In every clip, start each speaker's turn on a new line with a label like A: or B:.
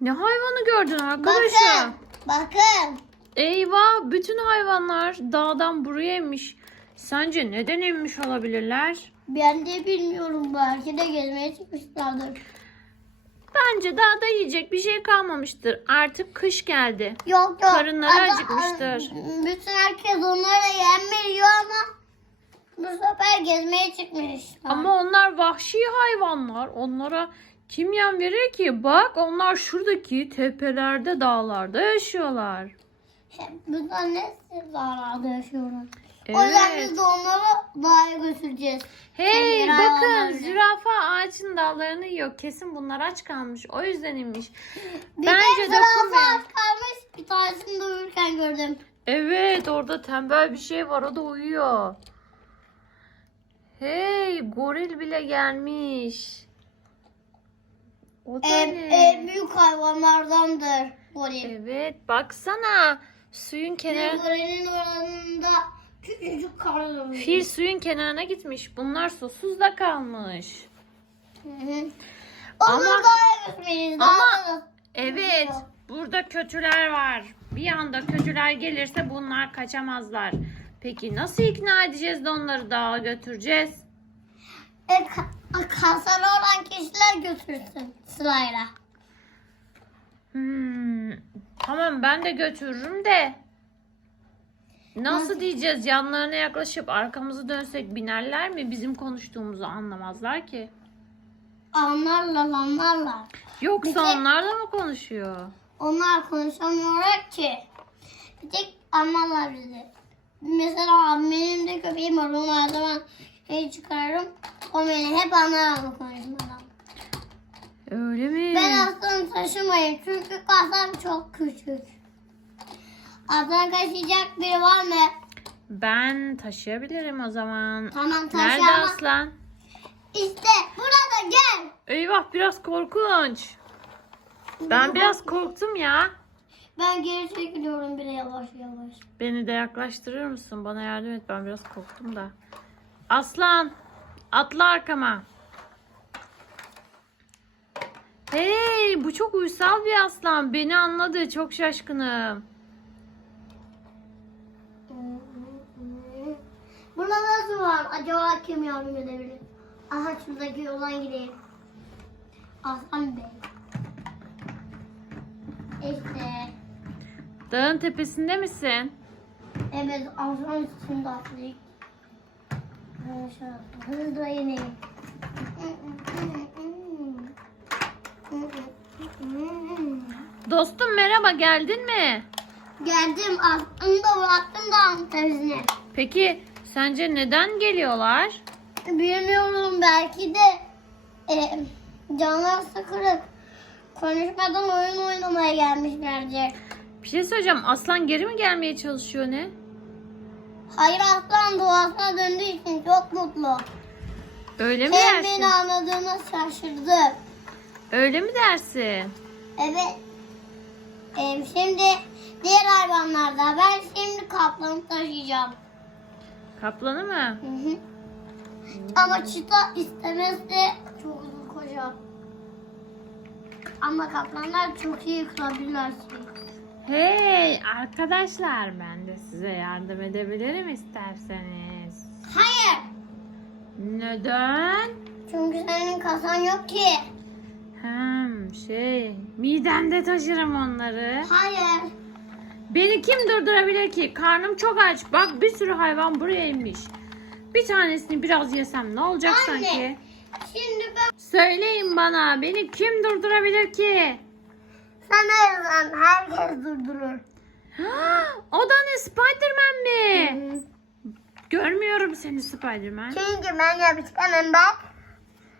A: Ne hayvanı gördün arkadaşım?
B: Bakın. Bakın.
A: Eyvah bütün hayvanlar dağdan buraya inmiş. Sence neden inmiş olabilirler?
B: Ben de bilmiyorum. Belki de gezmeye çıkmışlardır.
A: Bence dağda yiyecek bir şey kalmamıştır. Artık kış geldi.
B: Yok yok.
A: Karınları
B: Ama-
A: acıkmıştır.
B: Bütün herkes onlara yem veriyor ama bu sefer gezmeye çıkmış.
A: Ama onlar vahşi hayvanlar. Onlara kim yem verir ki? Bak onlar şuradaki tepelerde, dağlarda yaşıyorlar.
B: Biz ne zararda yaşıyoruz. O yüzden
A: Evet.
B: biz de onları dağa götüreceğiz.
A: Hey
B: Zürafa
A: bakın zürafa ağacın dallarını yiyor. Kesin bunlar aç kalmış. O yüzden inmiş.
B: Bir
A: Bence
B: de zürafa
A: dokunmayın.
B: aç kalmış. Bir tanesini de uyurken gördüm.
A: Evet orada tembel bir şey var. O da uyuyor. Hey goril bile gelmiş. O da
B: En,
A: ne?
B: en büyük hayvanlardandır goril.
A: Evet baksana. Suyun kenarı.
B: Gorilin oranında küçücük karnı.
A: Fil suyun kenarına gitmiş. Bunlar susuz da kalmış.
B: Hı hı.
A: Ama- Ama... Evet, burada kötüler var. Bir anda kötüler gelirse bunlar kaçamazlar. Peki nasıl ikna edeceğiz de onları dağa götüreceğiz?
B: E, ka- kasarı olan kişiler götürsün sırayla.
A: Hmm, tamam ben de götürürüm de. Nasıl diyeceğiz? Yanlarına yaklaşıp arkamızı dönsek binerler mi? Bizim konuştuğumuzu anlamazlar ki.
B: Anlarlar anlarlar.
A: Yoksa
B: Bir de-
A: onlarla mı konuşuyor?
B: Onlar konuşamıyorlar ki. Bir tek anlarlar bizi. Mesela benim de köpeğim var. Onu her zaman şey çıkarırım. O beni hep anlar ama konuşmadan.
A: Öyle mi?
B: Ben aslanı taşımayayım. Çünkü kasam çok küçük. Aslan kaşıyacak biri var mı?
A: Ben taşıyabilirim o zaman.
B: Tamam taşı
A: Nerede
B: ama.
A: aslan?
B: İşte burada gel.
A: Eyvah biraz korkunç. Ben biraz korktum ya.
B: Ben geri çekiliyorum bile yavaş yavaş.
A: Beni de yaklaştırır mısın? Bana yardım et. Ben biraz korktum da. Aslan, atla arkama. Hey, bu çok uysal bir aslan. Beni anladı. Çok şaşkınım.
B: Burada nasıl var? Acaba kim yardım edebilir? Aha şuradaki yoldan gideyim. Aslan Bey. İşte.
A: Dağın tepesinde misin?
B: Evet aslan üstünde atlayıp. Hızla ineyim.
A: Dostum merhaba, geldin mi?
B: Geldim aslanı da bıraktım dağın tepesine.
A: Peki sence neden geliyorlar?
B: Bilmiyorum belki de e, canlar sıkırık. Konuşmadan oyun oynamaya gelmişlerdir.
A: Bir şey söyleyeceğim. Aslan geri mi gelmeye çalışıyor ne?
B: Hayır aslan doğasına döndüğü için çok mutlu.
A: Öyle mi
B: Hem
A: dersin?
B: beni anladığına şaşırdı.
A: Öyle mi dersin?
B: Evet. E, şimdi diğer hayvanlarda ben şimdi kaplanı taşıyacağım.
A: Kaplanı mı?
B: Hı hı. Ama çita istemezse çok uzun koca. Ama kaplanlar çok iyi kırabilirler.
A: Hey arkadaşlar ben size yardım edebilirim isterseniz.
B: Hayır.
A: Neden?
B: Çünkü senin kasan yok ki.
A: Hem şey midemde taşırım onları.
B: Hayır.
A: Beni kim durdurabilir ki? Karnım çok aç. Bak bir sürü hayvan buraya inmiş. Bir tanesini biraz yesem ne olacak
B: Anne.
A: sanki?
B: Şimdi ben
A: Söyleyin bana beni kim durdurabilir ki?
B: yazan herkes durdurur.
A: o da ne Spiderman mi? Görmüyorum seni Spiderman.
B: Çünkü ben yapışkanım bak.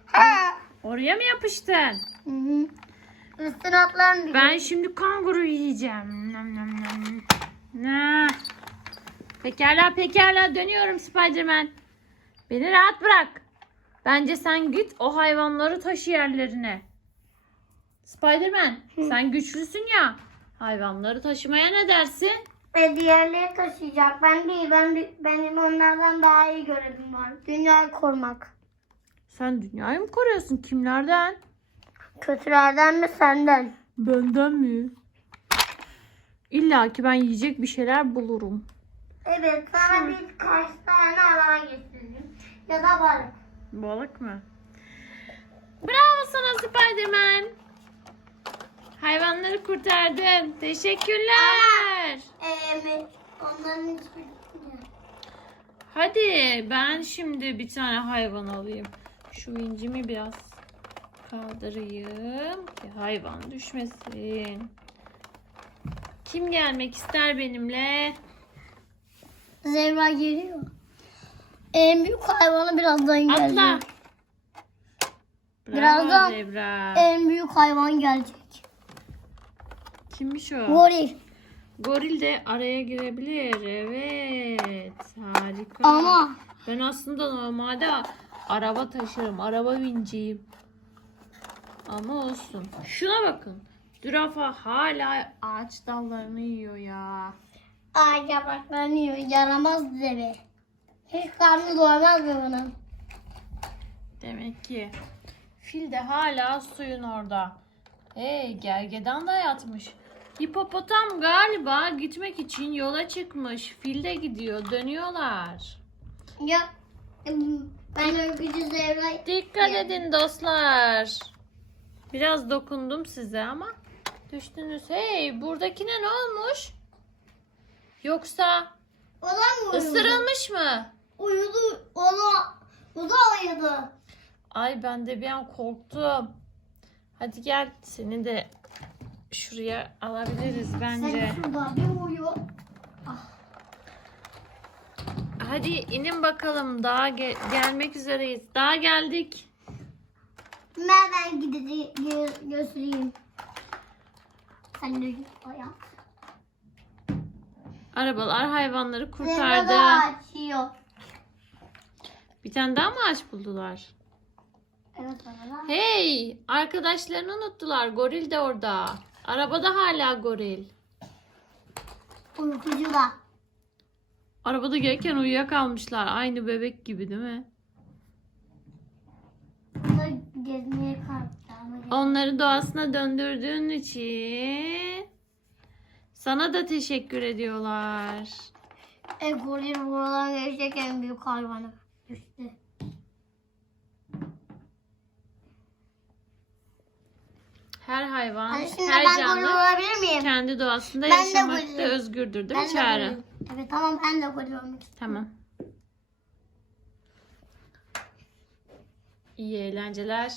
B: He.
A: Oraya mı yapıştın?
B: Hı hı. Üstüne atlan bir.
A: Ben şimdi kanguru yiyeceğim. Nam nam nam. Ne? Pekala pekala dönüyorum Spiderman. Beni rahat bırak. Bence sen git o hayvanları taşı yerlerine. Spiderman sen güçlüsün ya. Hayvanları taşımaya ne dersin?
B: E, diğerleri taşıyacak. Ben değil. Ben benim onlardan daha iyi görevim var. Dünyayı korumak.
A: Sen dünyayı mı koruyorsun? Kimlerden?
B: Kötülerden mi senden?
A: Benden mi? İlla ki ben yiyecek bir şeyler bulurum.
B: Evet sana bir kaç tane alan getirdim. Ya da balık.
A: Balık mı? Bravo sana Spiderman. Kurtardın. Teşekkürler.
B: Evet. Onların.
A: Hadi ben şimdi bir tane hayvan alayım. Şu vincimi biraz kaldırayım ki hayvan düşmesin. Kim gelmek ister benimle?
B: Zebra geliyor. En büyük hayvanı birazdan gelecek.
A: Atla. Bravo
B: Birazdan-
A: zebra.
B: En büyük hayvan gelecek.
A: Kimmiş o?
B: Goril.
A: Goril de araya girebilir. Evet. Harika.
B: Ama
A: Ben aslında normalde araba taşırım. Araba vinciyim. Ama olsun. Şuna bakın. Zürafa hala ağaç dallarını yiyor ya.
B: ağaç yapraklarını yiyor. Yaramaz deve. Hiç karnı doymaz mı bunun?
A: Demek ki. Fil de hala suyun orada. Hey gergedan da yatmış. Hipopotam galiba gitmek için yola çıkmış. Fil de gidiyor. Dönüyorlar.
B: Ya ben öykücü zebra
A: Dikkat edin dostlar. Biraz dokundum size ama düştünüz. Hey buradakine ne olmuş? Yoksa
B: O da mı uyudu?
A: ısırılmış mı?
B: Uyudu. O da, o da uyudu.
A: Ay ben de bir an korktum. Hadi gel seni de şuraya alabiliriz bence.
B: Sen şurada bir uyu.
A: Hadi inin bakalım. Daha ge- gelmek üzereyiz. Daha geldik.
B: Ben ben gideceğim gö- göstereyim. Sen de git ayağa.
A: Arabalar hayvanları kurtardı.
B: açıyor.
A: Bir tane daha mı aç buldular?
B: Evet.
A: Hey, arkadaşlarını unuttular. Goril de orada. Arabada hala goril.
B: Uykucu da.
A: Arabada gelirken uyuyakalmışlar. Aynı bebek gibi değil mi?
B: Gezmeye kalktı. ama
A: Onları doğasına döndürdüğün için sana da teşekkür ediyorlar.
B: E goril buradan geçecek en büyük hayvanı. Düştü.
A: Her hayvan,
B: şimdi
A: her
B: ben goril
A: canlı
B: olabilir miyim?
A: kendi doğasında
B: Ben de
A: yaşamakta
B: gorilim.
A: özgürdür değil
B: Ben
A: mi
B: de
A: Çağrı?
B: goril. Evet tamam ben de goril olmak istiyorum.
A: Tamam. İyi eğlenceler.